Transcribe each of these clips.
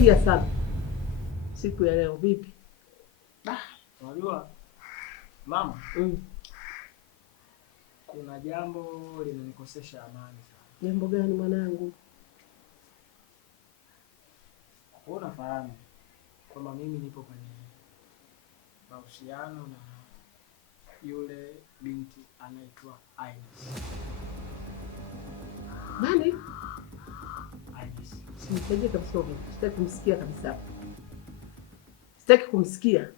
Nasikia sana siku ya leo. Vipi? Unajua mama, kuna jambo linanikosesha amani sana. Jambo gani mwanangu? Unafahamu kwamba mimi nipo kwenye mahusiano na yule binti anaitwa Ines. Nani? Ines. Simsaidie kabisa huko. Sitaki kumsikia kabisa. Sitaki kumsikia.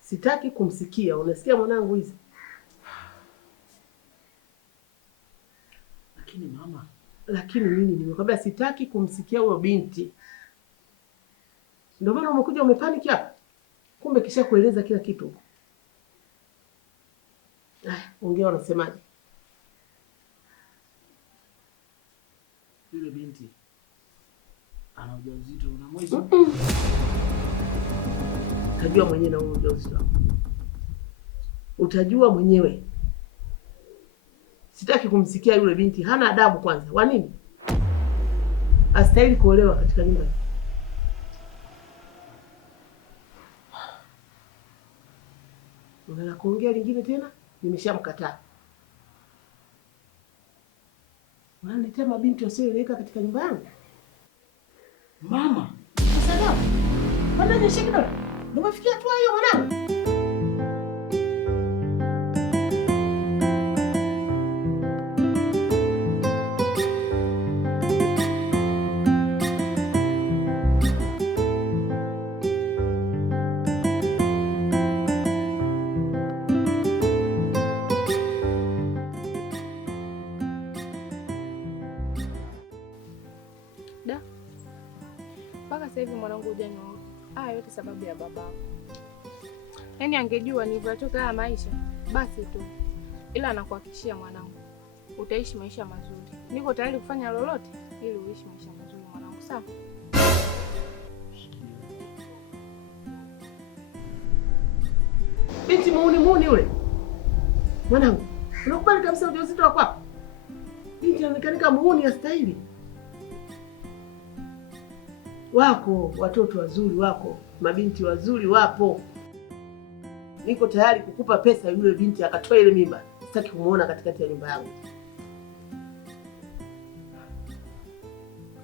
Sitaki kumsikia. Unasikia mwanangu hizi? Lakini mama, lakini nini? Nimekwambia sitaki kumsikia huyo binti. Ndio maana umekuja umepaniki hapa. Kumbe kisha kueleza kila kitu. Ongea, unasemaje? Yule binti ana ujauzito una mwezi. Utajua mwenyewe na huo ujauzito. Utajua mwenyewe. Sitaki kumsikia yule binti, hana adabu kwanza. Wa nini? Astahili kuolewa katika nyumba. Unataka kuongea lingine tena? Nimeshamkataa. Unaniletea mabinti wasioeleweka katika nyumba yangu? Mama, sasa leo. Bwana nyesha kidogo. Umefikia hatua hiyo mwanangu? Mpaka sasa hivi mwanangu hujaniona. Yote sababu ya babako. Yaani angejua nilivyotoka haya maisha, basi tu. Ila nakuhakikishia mwanangu, utaishi maisha mazuri. Niko tayari kufanya lolote ili uishi maisha mazuri mwanangu, sawa? Binti muuni yule. Mwanangu, unakubali kabisa ujauzito wako hapa? Binti anaonekana muuni astahili. Wako watoto wazuri, wako mabinti wazuri wapo. Niko tayari kukupa pesa yule binti akatoa ile mimba. Sitaki kumuona katikati ya nyumba yangu.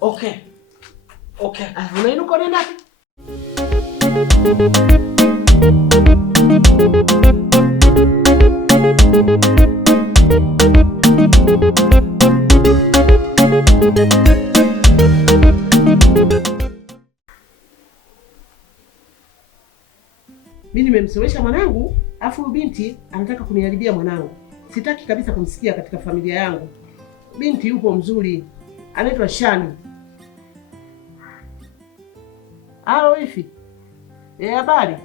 Okay. Unainuka unaenda? Mimi nimemsomesha mwanangu, afu binti anataka kuniharibia mwanangu. Sitaki kabisa kumsikia katika familia yangu. Binti yupo mzuri, anaitwa Shani. Halo wifi. Habari.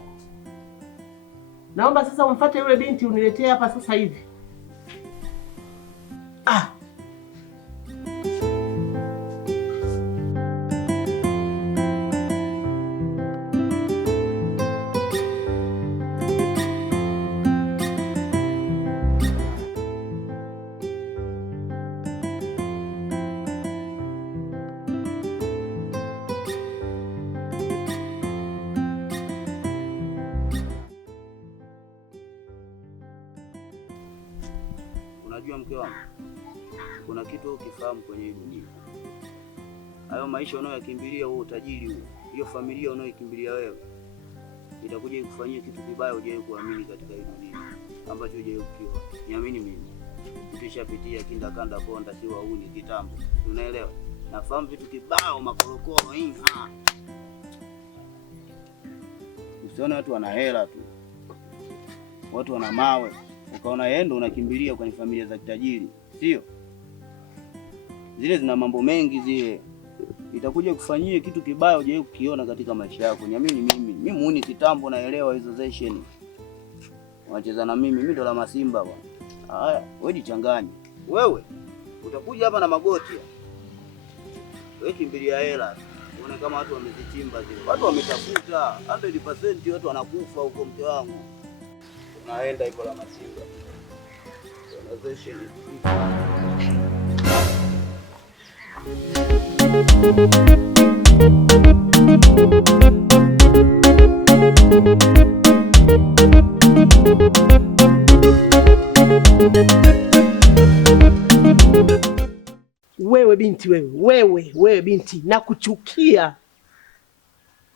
Naomba sasa umfuate yule binti uniletee hapa sasa hivi. Unajua mke wangu, kuna kitu ukifahamu kwenye hii dunia. Hayo maisha unayokimbilia, huo utajiri huo, hiyo familia unayokimbilia wewe, itakuja ikufanyia kitu kibaya hujawahi kuamini katika hii dunia, ambacho hujawahi kukiona. Niamini mimi. Ukishapitia kinda kanda ponda si wauni kitambo. Unaelewa? Nafahamu vitu kibao makorokoro hii. Usione watu wana hela tu. Watu wana mawe. Ukaona yeye ndo unakimbilia kwenye familia za kitajiri, sio? Zile zina mambo mengi zile. Itakuja kufanyia kitu kibaya hujawahi kukiona katika maisha yako. Niamini mimi. Mimi muuni kitambo naelewa hizo zesheni. Wacheza na mimi ndo la masimba bwana. Haya, wewe jichanganye. Wewe utakuja hapa na magoti. Wewe kimbilia hela. Uone kama watu wamezichimba zile. Watu wametafuta 100% watu wanakufa huko mke wangu. Naenda hivyo la masimba. Tunazesheni. Wewe binti wewe binti, nakuchukia.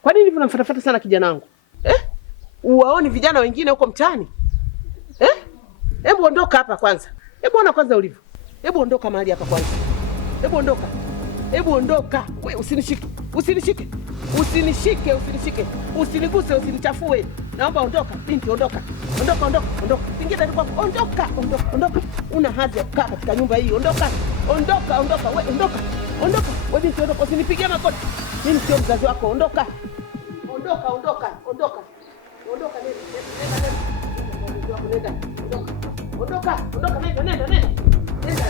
Kwa nini unamfuatafuata sana kijana wangu? Uwaoni vijana wengine huko mtaani? Hebu ondoka hapa kwanza. Hebu ona kwanza ulivyo. Hebu ondoka mahali hapa kwanza. Hebu ondoka. Hebu ondoka. Wewe usinishike. Usinishike. Usinishike, usinishike. Usiniguse, usinichafue. Naomba ondoka, binti ondoka. Ondoka. Singine ni kwako. Ondoka. Una hadhi ya kukaa katika nyumba hii. Ondoka. Wewe ondoka. Wewe binti ondoka, usinipigie makoti. Mimi sio mzazi wako. Ondoka. Ondoka.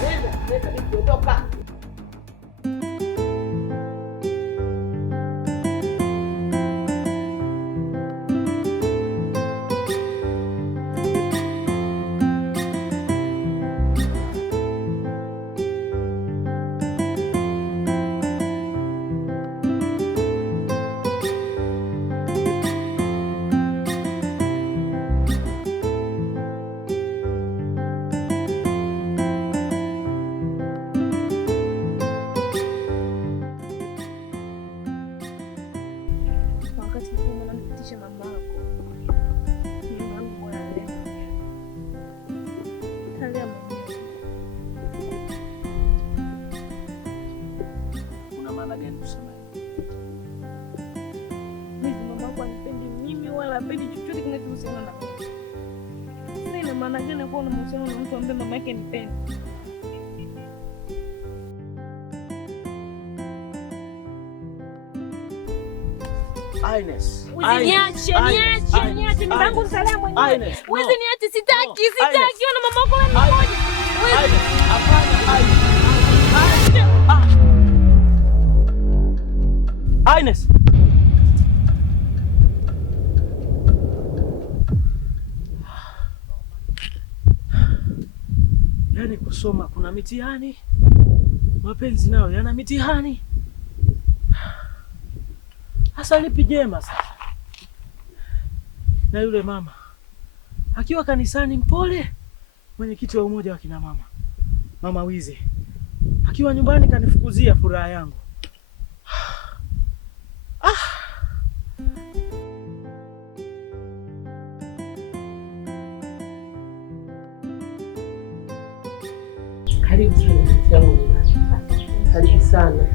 Nenda, binti ondoka. Una maana gani kusema hivi? Mama wangu anipendi mimi wala hapendi chochote kinachohusiana na mimi. Sasa ina maana gani kuwa na mahusiano na mtu ambaye mama yake anipendi? Ines. Niache nibangu salama mwenyewe. Wewe niache, sitaki. Ona mama wako wewe mmoja. Ines, hapana Ines. Yaani kusoma kuna mitihani, mapenzi nayo yana mitihani. Hasa lipi jema sasa? Na yule mama akiwa kanisani mpole, mwenyekiti wa umoja wa kina mama, Mama Wize, akiwa nyumbani kanifukuzia furaha yangu. Karibu sana nyumbani. Karibu sana.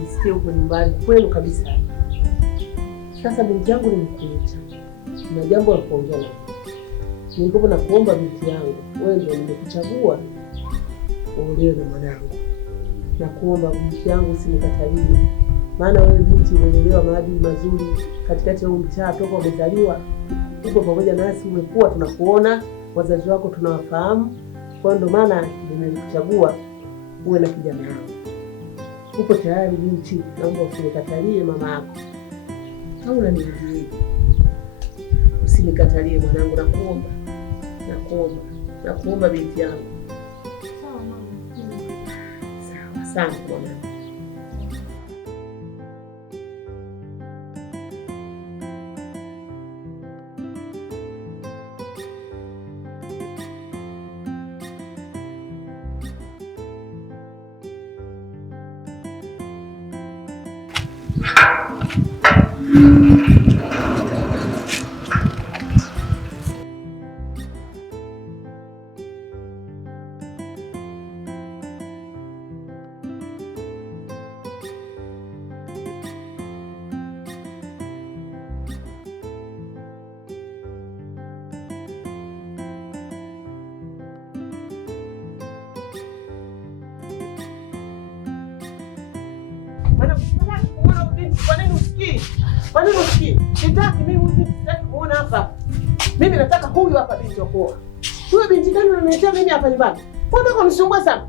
Nisikie huko nyumbani kwenu kabisa. Sasa binti yangu nimekuita. Na jambo la kuongea nawe. Nilikuwa nakuomba binti yangu, wewe ndio nimekuchagua uolewe na mwanangu. Nakuomba binti yangu usinikatalie. Maana wewe binti umelelewa maadili mazuri katikati ya mtaa toka umezaliwa. Uko pamoja nasi, umekuwa tunakuona, wazazi wako tunawafahamu. Kwa ndio maana nimekuchagua uwe na kijana wangu. Uko tayari binti? Naomba usinikatalie mama yako. Au unaniambia usinikatalie mwanangu, nakuomba binti yangu. Sawa mama. Sawa sana mwanangu. Kwa nini usikii? Sitaki mimi kuona hapa. Mimi nataka huyu hapa binti wa kuoa. Huyu binti gani unaniletea mimi hapa nyumbani? Mbona unanisumbua sana?